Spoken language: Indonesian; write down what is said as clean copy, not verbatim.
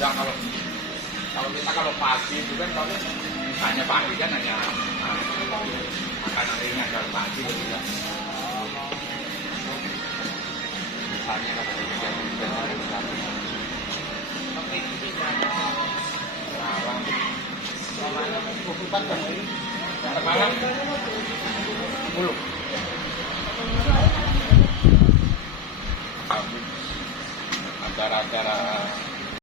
Enggak, kalau kita kalau pagi itu kan kalau hanya pagi kan hanya makanan ringan kalau pagi itu ya. Misalnya kalau kita tapi ini malam 24 jam ini malam 10